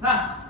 하나.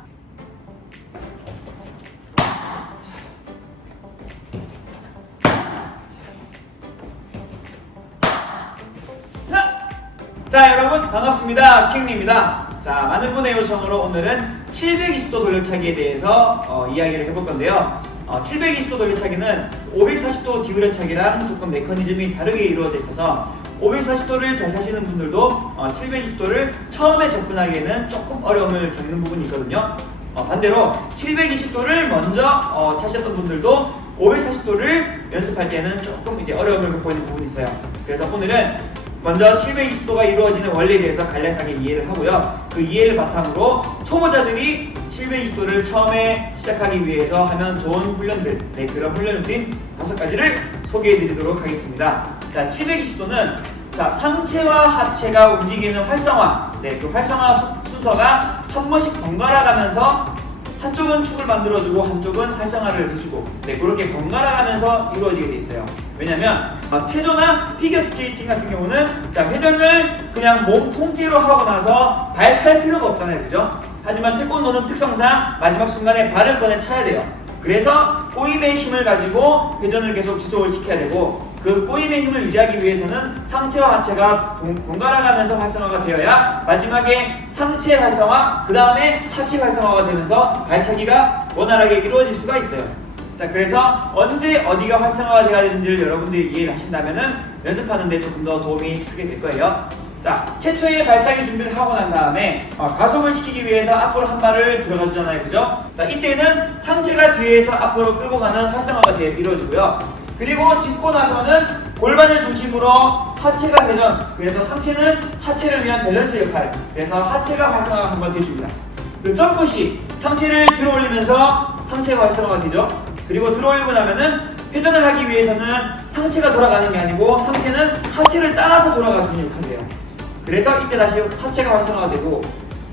자, 여러분 반갑습니다. 킹리입니다. 자, 많은 분의 요청으로 오늘은 720도 돌려차기에 대해서 이야기를 해볼 건데요. 720도 돌려차기는 540도 디그려차기랑 조금 메커니즘이 다르게 이루어져 있어서 540도를 잘 차시는 분들도 720도를 처음에 접근하기에는 조금 어려움을 겪는 부분이 있거든요. 반대로 720도를 먼저 차셨던 분들도 540도를 연습할 때는 조금 이제 어려움을 겪고 있는 부분이 있어요. 그래서 오늘은 먼저 720도가 이루어지는 원리에 대해서 간략하게 이해를 하고요. 그 이해를 바탕으로 초보자들이 720도를 처음에 시작하기 위해서 하면 좋은 훈련들, 그런 훈련 루틴 5가지를 소개해 드리도록 하겠습니다. 자, 720도는 상체와 하체가 움직이는 활성화, 그 활성화 순서가 한 번씩 번갈아 가면서 한쪽은 축을 만들어주고 한쪽은 활성화를 해주고 그렇게 번갈아 가면서 이루어지게 돼 있어요. 왜냐면 체조나 피겨스케이팅 같은 경우는 회전을 그냥 몸 통째로 하고 나서 발 찰 필요가 없잖아요, 그죠? 하지만 태권도는 특성상 마지막 순간에 발을 꺼내 차야 돼요. 그래서 꼬임의 힘을 가지고 회전을 계속 지속을 시켜야 되고, 그 꼬임의 힘을 유지하기 위해서는 상체와 하체가 번갈아 가면서 활성화가 되어야 마지막에 상체 활성화, 그 다음에 하체 활성화가 되면서 발차기가 원활하게 이루어질 수가 있어요. 자, 그래서 언제 어디가 활성화가 되어야 되는지를 여러분들이 이해를 하신다면은 연습하는데 조금 더 도움이 크게 될 거예요. 자, 최초의 발차기 준비를 하고 난 다음에 가속을 시키기 위해서 앞으로 한 발을 들어가 주잖아요, 그죠? 자, 이때는 상체가 뒤에서 앞으로 끌고 가는 활성화가 이루어지고요. 그리고 짚고 나서는 골반을 중심으로 하체가 회전, 그래서 상체는 하체를 위한 밸런스 역할, 그래서 하체가 활성화가 한번 돼줍니다. 그 점프 시 상체를 들어 올리면서 상체가 활성화가 되죠. 그리고 들어 올리고 나면은 회전을 하기 위해서는 상체가 돌아가는 게 아니고 상체는 하체를 따라서 돌아가주는 역할을 해요. 그래서 이때 다시 하체가 활성화가 되고,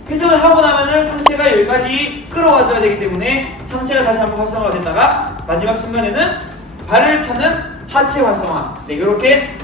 회전을 하고 나면은 상체가 여기까지 끌어와줘야 되기 때문에 상체가 다시 한번 활성화가 됐다가 마지막 순간에는 발을 차는 하체 활성화. 이렇게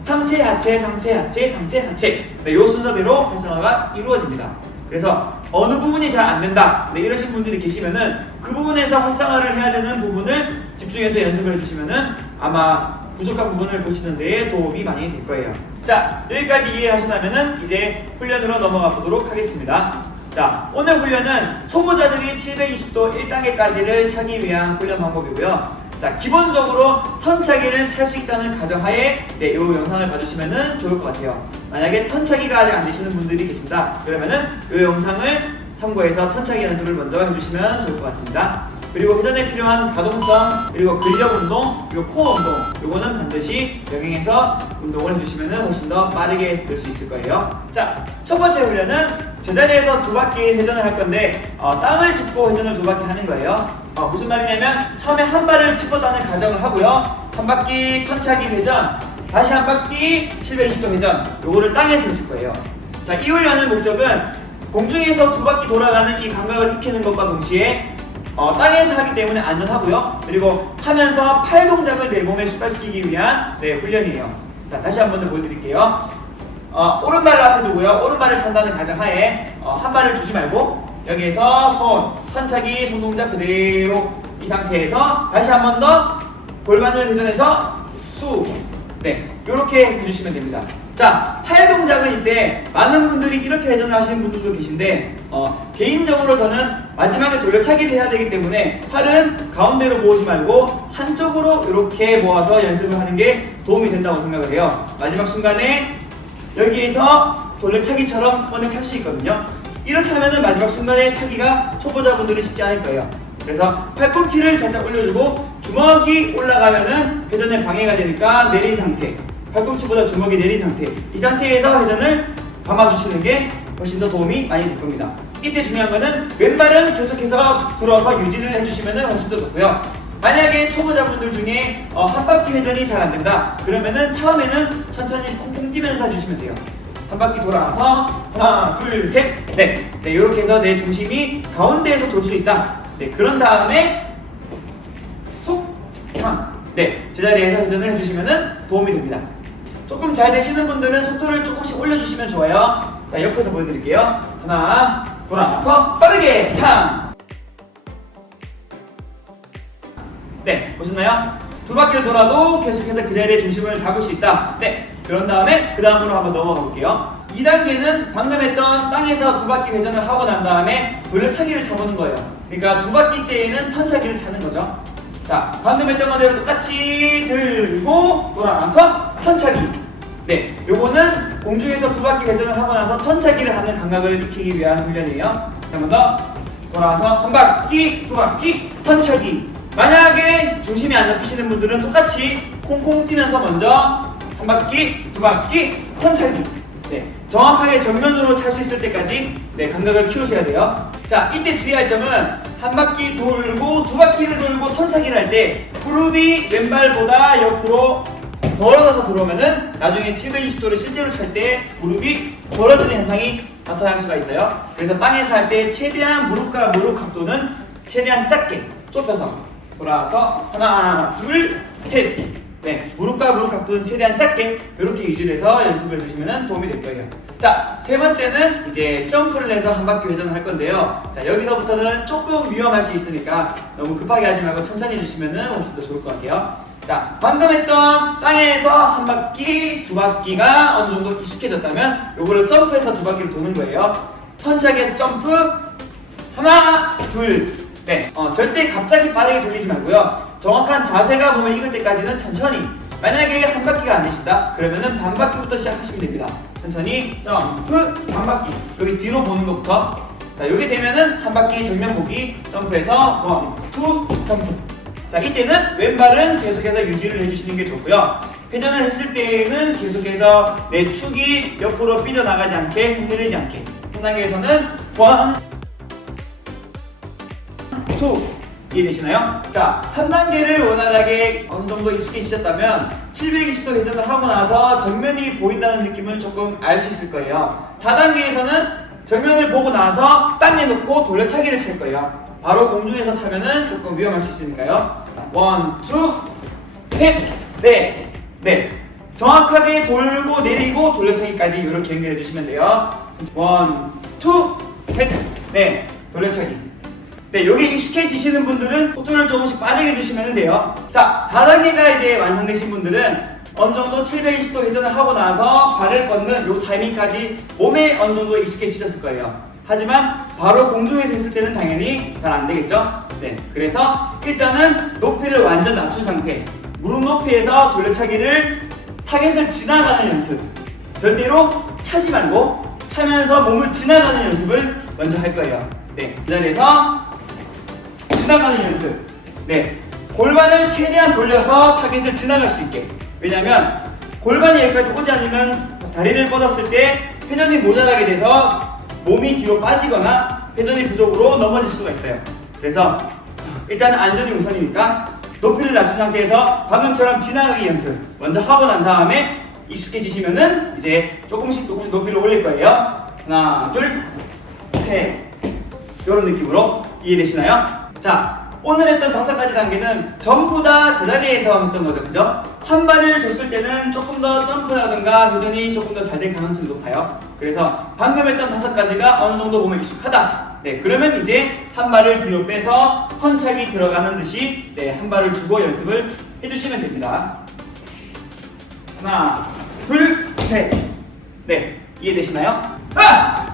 상체, 하체, 상체, 하체, 상체, 하체. 이 순서대로 활성화가 이루어집니다. 그래서 어느 부분이 잘 안 된다, 이러신 분들이 계시면은 그 부분에서 활성화를 해야 되는 부분을 집중해서 연습을 해주시면은 아마 부족한 부분을 고치는 데에 도움이 많이 될 거예요. 자, 여기까지 이해하신다면은 이제 훈련으로 넘어가 보도록 하겠습니다. 자, 오늘 훈련은 초보자들이 720도 1단계까지를 차기 위한 훈련 방법이고요. 자, 기본적으로 턴차기를 찰 수 있다는 가정하에 이 영상을 봐주시면 좋을 것 같아요. 만약에 턴차기가 아직 안 되시는 분들이 계신다 그러면은 이 영상을 참고해서 턴차기 연습을 먼저 해주시면 좋을 것 같습니다. 그리고 회전에 필요한 가동성, 그리고 근력 운동, 그리고 코어 운동, 요거는 반드시 병행해서 운동을 해주시면 훨씬 더 빠르게 될 수 있을 거예요. 자, 첫 번째 훈련은 제자리에서 2바퀴 회전을 할 건데 땅을 짚고 회전을 2바퀴 하는 거예요. 무슨 말이냐면 처음에 한 발을 짚었다는 가정을 하고요. 한 바퀴 턴차기 회전, 다시 한 바퀴 720도 회전, 요거를 땅에서 해줄 거예요. 자, 이 훈련의 목적은 공중에서 2바퀴 돌아가는 이 감각을 익히는 것과 동시에 땅에서 하기 때문에 안전하고요. 그리고 하면서 팔 동작을 내 몸에 숙달시키기 위한 훈련이에요. 자, 다시 한 번 더 보여드릴게요. 오른발을 앞에 두고요. 오른발을 찬다는 가정하에 한 발을 주지 말고 여기에서 손, 턴차기, 손동작 그대로 이 상태에서 다시 한 번 더 골반을 회전해서 수, 이렇게 해주시면 됩니다. 자, 팔 동작은 이때 많은 분들이 이렇게 회전을 하시는 분들도 계신데 개인적으로 저는 마지막에 돌려차기를 해야 되기 때문에 팔은 가운데로 모으지 말고 한쪽으로 이렇게 모아서 연습을 하는 게 도움이 된다고 생각을 해요. 마지막 순간에 여기에서 돌려차기처럼 꺼내 찰 수 있거든요. 이렇게 하면은 마지막 순간에 차기가 초보자분들이 쉽지 않을 거예요. 그래서 팔꿈치를 살짝 올려주고 주먹이 올라가면은 회전에 방해가 되니까 내린 상태, 팔꿈치보다 주먹이 내린 상태, 이 상태에서 회전을 감아주시는 게 훨씬 더 도움이 많이 될 겁니다. 이때 중요한 거는 왼발은 계속해서 불어서 유지를 해주시면 훨씬 더 좋고요. 만약에 초보자분들 중에 한 바퀴 회전이 잘 안 된다 그러면은 처음에는 천천히 콩콩 뛰면서 해주시면 돼요. 한 바퀴 돌아가서 하나, 둘, 셋, 넷. 이렇게 해서 내 중심이 가운데에서 돌 수 있다. 그런 다음에 속, 제자리에서 회전을 해주시면 도움이 됩니다. 조금 잘 되시는 분들은 속도를 조금씩 올려주시면 좋아요. 자, 옆에서 보여드릴게요. 하나, 돌아서 빠르게 탕! 네, 보셨나요? 두 바퀴를 돌아도 계속해서 그 자리에 중심을 잡을 수 있다. 네, 그런 다음에 그 다음으로 한번 넘어가 볼게요. 2단계는 방금 했던 땅에서 두 바퀴 회전을 하고 난 다음에 돌려차기를 차보는 거예요. 그러니까 두 바퀴째에는 턴차기를 차는 거죠. 자, 방금 했던 거대로 똑같이 들고 돌아와서 턴차기. 네, 요거는 공중에서 두 바퀴 회전을 하고 나서 턴차기를 하는 감각을 익히기 위한 훈련이에요. 한 번 더 돌아와서 한 바퀴, 두 바퀴, 턴차기. 만약에 중심이 안 잡히시는 분들은 똑같이 콩콩 뛰면서 먼저 한 바퀴, 두 바퀴, 턴차기. 네, 정확하게 정면으로 찰 수 있을 때까지 네, 감각을 키우셔야 돼요. 자, 이때 주의할 점은 한 바퀴 돌고 두 바퀴를 돌고 턴차기를 할 때 무릎이 왼발보다 옆으로 벌어져서 들어오면은 나중에 720도를 실제로 찰 때 무릎이 벌어지는 현상이 나타날 수가 있어요. 그래서 땅에서 할 때 최대한 무릎과 무릎 각도는 최대한 작게 좁혀서 돌아와서 하나, 둘, 셋. 네, 무릎과 무릎 각도는 최대한 작게 이렇게 유지를 해서 연습을 해주시면 도움이 될 거예요. 자, 세 번째는 이제 점프를 해서 한 바퀴 회전을 할 건데요. 자, 여기서부터는 조금 위험할 수 있으니까 너무 급하게 하지 말고 천천히 해주시면 훨씬 더 좋을 것 같아요. 자, 방금 했던 땅에서 한 바퀴, 두 바퀴가 어느 정도 익숙해졌다면 요거를 점프해서 두 바퀴를 도는 거예요. 턴차기에서 점프, 하나, 둘. 네, 절대 갑자기 빠르게 돌리지 말고요. 정확한 자세가 몸에 익을 때까지는 천천히. 만약에 한 바퀴가 안 되신다? 그러면은 반 바퀴부터 시작하시면 됩니다. 천천히 점프, 반 바퀴. 여기 뒤로 보는 것부터. 자, 여기 되면은 한 바퀴 정면 보기, 점프해서 원, 투, 점프. 자, 이때는 왼발은 계속해서 유지를 해주시는 게 좋고요. 회전을 했을 때는 계속해서 내 축이 옆으로 삐져나가지 않게, 흔들리지 않게. 3단계에서는 원, 투. 이해되시나요? 자, 3단계를 원활하게 어느 정도 익숙해지셨다면 720도 회전을 하고 나서 정면이 보인다는 느낌을 조금 알 수 있을 거예요. 4단계에서는 정면을 보고 나서 땅에 놓고 돌려차기를 찰 거예요. 바로 공중에서 차면은 조금 위험할 수 있으니까요. 원, 투, 셋, 넷, 넷. 정확하게 돌고 내리고 돌려차기까지 이렇게 연결해 주시면 돼요. 원, 투, 셋, 넷. 돌려차기. 네, 여기 익숙해지시는 분들은 속도를 조금씩 빠르게 해주시면 돼요. 자, 4단계가 이제 완성되신 분들은 어느 정도 720도 회전을 하고 나서 발을 뻗는 요 타이밍까지 몸에 어느 정도 익숙해지셨을 거예요. 하지만 바로 공중에서 했을 때는 당연히 잘 안 되겠죠? 네, 그래서 일단은 높이를 완전 낮춘 상태, 무릎 높이에서 돌려차기를 타겟을 지나가는 연습. 절대로 차지 말고 차면서 몸을 지나가는 연습을 먼저 할 거예요. 네, 이 자리에서 지나가는 연습. 네, 골반을 최대한 돌려서 타겟을 지나갈 수 있게. 왜냐면 골반이 여기까지 오지 않으면 다리를 뻗었을 때 회전이 모자라게 돼서 몸이 뒤로 빠지거나 회전이 부족으로 넘어질 수가 있어요. 그래서 일단은 안전이 우선이니까 높이를 낮춘 상태에서 방금처럼 지나가기 연습 먼저 하고 난 다음에 익숙해지시면은 이제 조금씩 높이를 올릴 거예요. 하나, 둘, 셋. 이런 느낌으로 이해되시나요? 자, 오늘 했던 5가지 단계는 전부 다 제자리에서 했던 거죠, 그죠? 한 발을 줬을 때는 조금 더 점프라든가 회전이 조금 더 잘 될 가능성이 높아요. 그래서 방금 했던 5가지가 어느 정도 몸에 익숙하다. 네, 그러면 이제 한 발을 뒤로 빼서 턴차기 들어가는 듯이 네, 한 발을 주고 연습을 해주시면 됩니다. 하나, 둘, 셋. 네, 이해되시나요? 하나!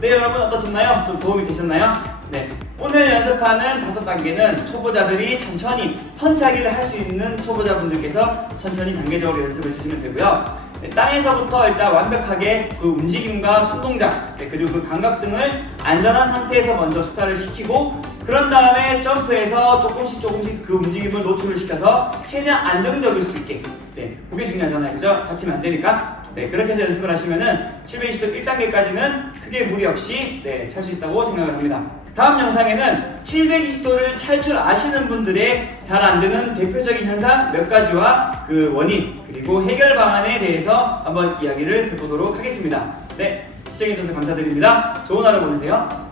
네, 여러분 어떠셨나요? 좀 도움이 되셨나요? 네, 오늘 연습하는 5단계는 초보자들이 천천히 턴차기를 할 수 있는 초보자분들께서 천천히 단계적으로 연습을 해주시면 되고요. 네, 땅에서부터 일단 완벽하게 그 움직임과 손동작, 네, 그리고 그 감각 등을 안전한 상태에서 먼저 숙달을 시키고 그런 다음에 점프해서 조금씩 그 움직임을 노출을 시켜서 최대한 안정적일 수 있게. 네, 그게 중요하잖아요, 그죠? 다치면 안 되니까. 네, 그렇게 해서 연습을 하시면은 720도 1단계까지는 크게 무리 없이 네, 찰 수 있다고 생각을 합니다. 다음 영상에는 720도를 찰 줄 아시는 분들의 잘 안 되는 대표적인 현상 몇 가지와 그 원인 그리고 해결 방안에 대해서 한번 이야기를 해보도록 하겠습니다. 네, 시청해주셔서 감사드립니다. 좋은 하루 보내세요.